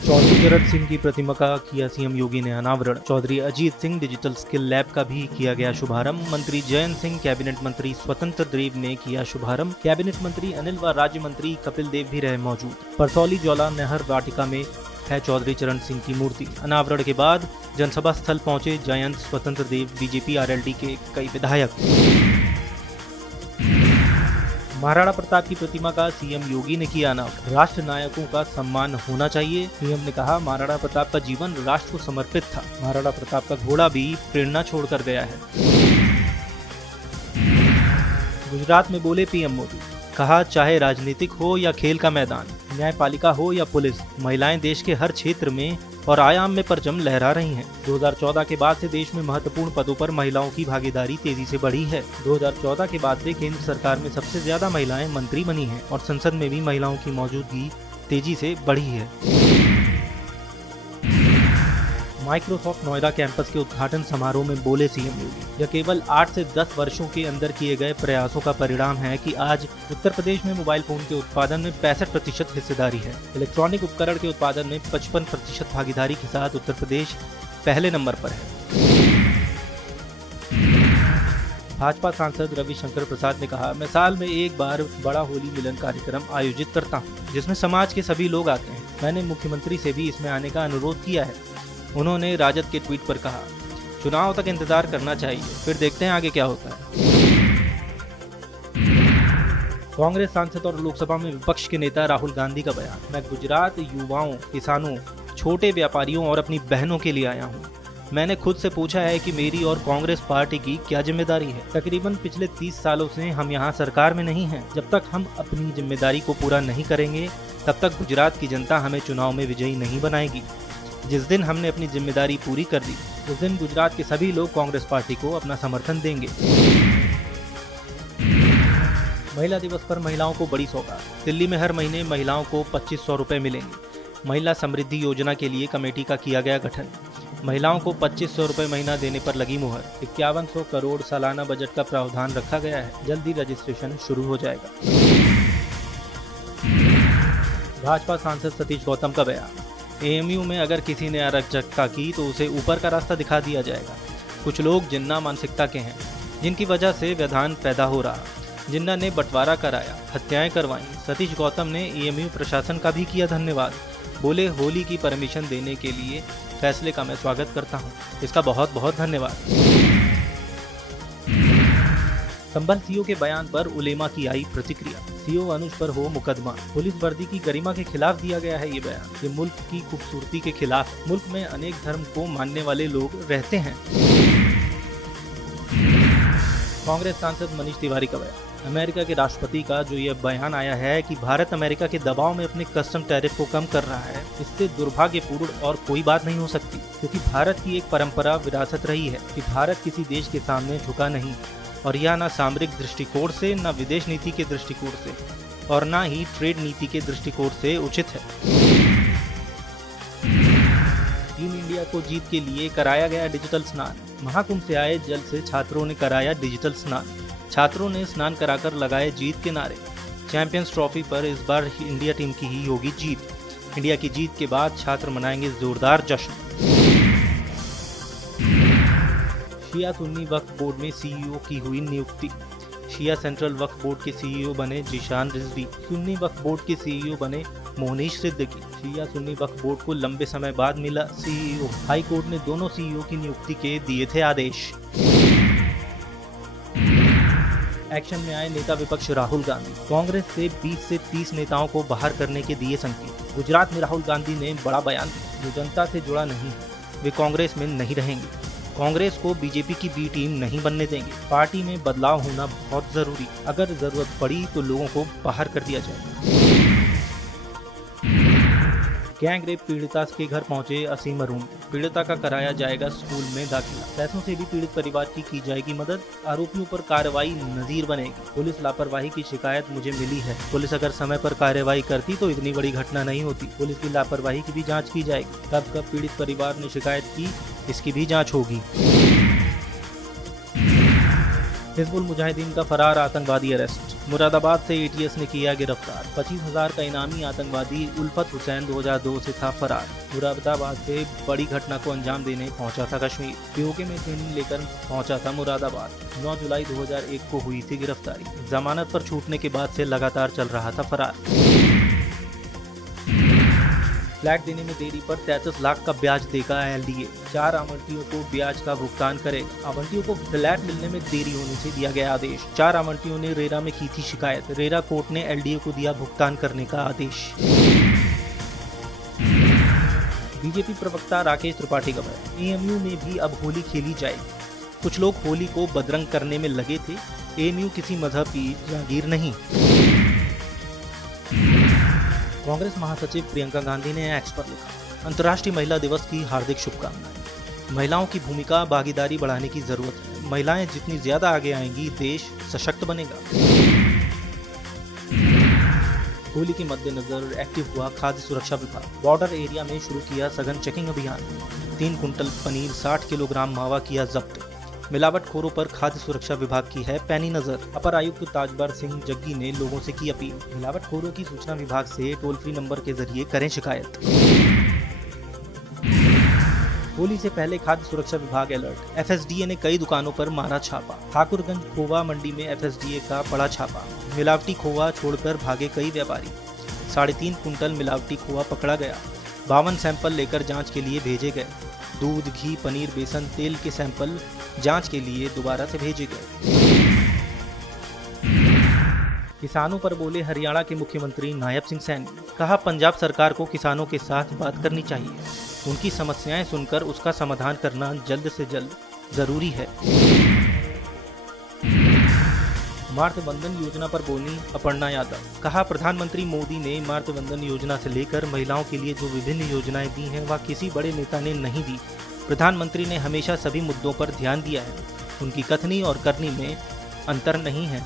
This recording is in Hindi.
चौधरी चरण सिंह की प्रतिमा का किया सीएम योगी ने अनावरण। Chaudhary Ajit Singh digital skill lab का भी किया गया शुभारंभ। मंत्री जयंत सिंह, कैबिनेट मंत्री स्वतंत्र देव ने किया शुभारंभ। कैबिनेट मंत्री अनिल व राज्य मंत्री कपिल देव भी रहे मौजूद। परसौली ज्वाला नहर वाटिका में है चौधरी चरण सिंह की मूर्ति। अनावरण के बाद जनसभा स्थल पहुंचे जयंत, स्वतंत्र देव, बीजेपी आरएलडी के कई विधायक। महाराणा प्रताप की प्रतिमा का सीएम योगी ने किया अनावरण। राष्ट्र नायकों का सम्मान होना चाहिए। सीएम ने कहा, महाराणा प्रताप का जीवन राष्ट्र को समर्पित था। महाराणा प्रताप का घोड़ा भी प्रेरणा छोड़कर गया है। गुजरात में बोले पीएम मोदी, कहा चाहे राजनीतिक हो या खेल का मैदान, न्यायपालिका हो या पुलिस, महिलाएं देश के हर क्षेत्र में और आयाम में परचम लहरा रही हैं। 2014 के बाद से देश में महत्वपूर्ण पदों पर महिलाओं की भागीदारी तेजी से बढ़ी है। 2014 के बाद से केंद्र सरकार में सबसे ज्यादा महिलाएं मंत्री बनी हैं और संसद में भी महिलाओं की मौजूदगी तेजी से बढ़ी है। माइक्रोसॉफ्ट नोएडा कैंपस के उद्घाटन समारोह में बोले सीएम योगी, यह केवल 8 से 10 वर्षों के अंदर किए गए प्रयासों का परिणाम है कि आज उत्तर प्रदेश में मोबाइल फोन के उत्पादन में 65% हिस्सेदारी है। इलेक्ट्रॉनिक उपकरण के उत्पादन में 55% भागीदारी के साथ उत्तर प्रदेश पहले नंबर पर है। भाजपा सांसद रविशंकर प्रसाद ने कहा, मैं साल में एक बार बड़ा होली मिलन कार्यक्रम आयोजित करता हूं, जिसमें समाज के सभी लोग आते हैं। मैंने मुख्यमंत्री से भी इसमें आने का अनुरोध किया है। उन्होंने राजद के ट्वीट पर कहा, चुनाव तक इंतजार करना चाहिए, फिर देखते हैं आगे क्या होता है। कांग्रेस सांसद और लोकसभा में विपक्ष के नेता राहुल गांधी का बयान, मैं गुजरात युवाओं, किसानों, छोटे व्यापारियों और अपनी बहनों के लिए आया हूं। मैंने खुद से पूछा है कि मेरी और कांग्रेस पार्टी की क्या जिम्मेदारी है। तकरीबन पिछले 30 सालों से हम यहाँ सरकार में नहीं हैं। जब तक हम अपनी जिम्मेदारी को पूरा नहीं करेंगे, तब तक गुजरात की जनता हमें चुनाव में विजयी नहीं बनाएगी। जिस दिन हमने अपनी जिम्मेदारी पूरी कर दी, उस दिन गुजरात के सभी लोग कांग्रेस पार्टी को अपना समर्थन देंगे। महिला दिवस पर महिलाओं को बड़ी सौगात। दिल्ली में हर महीने महिलाओं को 2500 रुपए मिलेंगे। महिला समृद्धि योजना के लिए कमेटी का किया गया गठन। महिलाओं को 2500 रुपए महीना देने पर लगी मुहर। 5100 करोड़ सालाना बजट का प्रावधान रखा गया है। जल्दी रजिस्ट्रेशन शुरू हो जाएगा। भाजपा सांसद सतीश गौतम का बयान, एएमयू में अगर किसी ने अराजकता की तो उसे ऊपर का रास्ता दिखा दिया जाएगा। कुछ लोग जिन्ना मानसिकता के हैं, जिनकी वजह से व्यवधान पैदा हो रहा। जिन्ना ने बंटवारा कराया, हत्याएं करवाई। सतीश गौतम ने एएमयू प्रशासन का भी किया धन्यवाद। बोले, होली की परमिशन देने के लिए फैसले का मैं स्वागत करता हूं। इसका बहुत बहुत धन्यवाद। संभल सीओ के बयान पर उलेमा की आई प्रतिक्रिया। सीओ अनुज पर हो मुकदमा। पुलिस वर्दी की गरिमा के खिलाफ दिया गया है ये बयान। ये मुल्क की खूबसूरती के खिलाफ। मुल्क में अनेक धर्म को मानने वाले लोग रहते हैं। कांग्रेस सांसद मनीष तिवारी का बयान, अमेरिका के राष्ट्रपति का जो यह बयान आया है कि भारत अमेरिका के दबाव में अपने कस्टम टैरिफ को कम कर रहा है, इससे दुर्भाग्यपूर्ण और कोई बात नहीं हो सकती, क्योंकि भारत की एक परंपरा विरासत रही है कि भारत किसी देश के सामने झुका नहीं, और यह न सामरिक दृष्टिकोण से, न विदेश नीति के दृष्टिकोण से, और न ही ट्रेड नीति के दृष्टिकोण से उचित है। टीम इंडिया को जीत के लिए कराया गया डिजिटल स्नान। महाकुंभ से आए जल से छात्रों ने कराया डिजिटल स्नान। छात्रों ने स्नान कराकर लगाए जीत के नारे। चैंपियंस ट्रॉफी पर इस बार इंडिया टीम की ही होगी जीत। इंडिया की जीत के बाद छात्र मनाएंगे जोरदार जश्न। शिया सुन्नी वक्फ बोर्ड में सीईओ की हुई नियुक्ति। शिया सेंट्रल वक्फ बोर्ड के सीईओ बने जीशान रिजवी। सुन्नी वक्फ बोर्ड के सीईओ बने मोहनीश सिद्दीकी। शिया सुन्नी वक्फ बोर्ड को लंबे समय बाद मिला सीईओ। हाई कोर्ट ने दोनों सीईओ की नियुक्ति के दिए थे आदेश। एक्शन में आए नेता विपक्ष राहुल गांधी। कांग्रेस से 20 से 30 नेताओं को बाहर करने के दिए संकेत। गुजरात में राहुल गांधी ने बड़ा बयान दिया, जो जनता से जुड़ा नहीं है वे कांग्रेस में नहीं रहेंगे। कांग्रेस को बीजेपी की बी टीम नहीं बनने देंगे। पार्टी में बदलाव होना बहुत जरूरी। अगर जरूरत पड़ी तो लोगों को बाहर कर दिया जाएगा। गैंग रेप पीड़िता के घर पहुंचे असीम अरुण। पीड़िता का कराया जाएगा स्कूल में दाखिला। पैसों से भी पीड़ित परिवार की जाएगी मदद। आरोपियों पर कार्रवाई नजीर बनेगी। पुलिस लापरवाही की शिकायत मुझे मिली है। पुलिस अगर समय पर कार्रवाई करती तो इतनी बड़ी घटना नहीं होती। पुलिस की लापरवाही की भी जांच की जाएगी। कब पीड़ित परिवार ने शिकायत की, इसकी भी जांच होगी। हिजबुल मुजाहिदीन का फरार आतंकवादी अरेस्ट। मुरादाबाद से एटीएस ने किया गिरफ्तार। 25,000 का इनामी आतंकवादी उल्फत हुसैन 2002 से था फरार। मुरादाबाद से बड़ी घटना को अंजाम देने पहुंचा था कश्मीर। पीओके में ट्रेनिंग लेकर पहुंचा था मुरादाबाद। 9 जुलाई 2001 को हुई थी गिरफ्तारी। जमानत पर छूटने के बाद से लगातार चल रहा था फरार। फ्लैट देने में देरी पर 33 लाख का ब्याज देगा एलडीए। 4 आवंटियों को ब्याज का भुगतान करेगा। आवंटियों को फ्लैट मिलने में देरी होने से दिया गया आदेश। 4 आवंटियों ने रेरा में की थी शिकायत। रेरा कोर्ट ने एलडीए को दिया भुगतान करने का आदेश। बीजेपी प्रवक्ता राकेश त्रिपाठी का बयान। एएमयू में भी अब होली खेली जाएगी। कुछ लोग होली को बदरंग करने में लगे थे। एएमयू किसी मजहब की जागीर नहीं। कांग्रेस महासचिव प्रियंका गांधी ने एक्स पर लिखा, अंतर्राष्ट्रीय महिला दिवस की हार्दिक शुभकामनाएं। महिलाओं की भूमिका भागीदारी बढ़ाने की जरूरत है। महिलाएं जितनी ज्यादा आगे आएंगी, देश सशक्त बनेगा। होली के मद्देनजर एक्टिव हुआ खाद्य सुरक्षा विभाग। बॉर्डर एरिया में शुरू किया सघन चेकिंग अभियान। 3 कुंटल पनीर, 60 किलोग्राम मावा किया जब्त। मिलावटखोरों पर खाद्य सुरक्षा विभाग की है पैनी नजर। अपर आयुक्त ताजबर सिंह जग्गी ने लोगों से की अपील। मिलावटखोरों की सूचना विभाग से टोल फ्री नंबर के जरिए करें शिकायत। होली से पहले खाद्य सुरक्षा विभाग अलर्ट। एफएसडीए ने कई दुकानों पर मारा छापा। ठाकुरगंज खोवा मंडी में एफएसडीए का पड़ा छापा। मिलावटी खोवा छोड़कर भागे कई व्यापारी। 3.5 कुंटल मिलावटी खोवा पकड़ा गया। 52 सैंपल लेकर जांच के लिए भेजे गए। दूध, घी, पनीर, बेसन, तेल के सैंपल जांच के लिए दोबारा से भेजे गए। किसानों पर बोले हरियाणा के मुख्यमंत्री नायब सिंह सैनी। कहा, पंजाब सरकार को किसानों के साथ बात करनी चाहिए। उनकी समस्याएं सुनकर उसका समाधान करना जल्द से जल्द जरूरी है। मातृवंदन योजना पर बोली अपर्णा यादव। कहा, प्रधानमंत्री मोदी ने मातृवंदन योजना से लेकर महिलाओं के लिए जो विभिन्न योजनाएं दी हैं, वह किसी बड़े नेता ने नहीं दी। प्रधानमंत्री ने हमेशा सभी मुद्दों पर ध्यान दिया है। उनकी कथनी और करनी में अंतर नहीं है।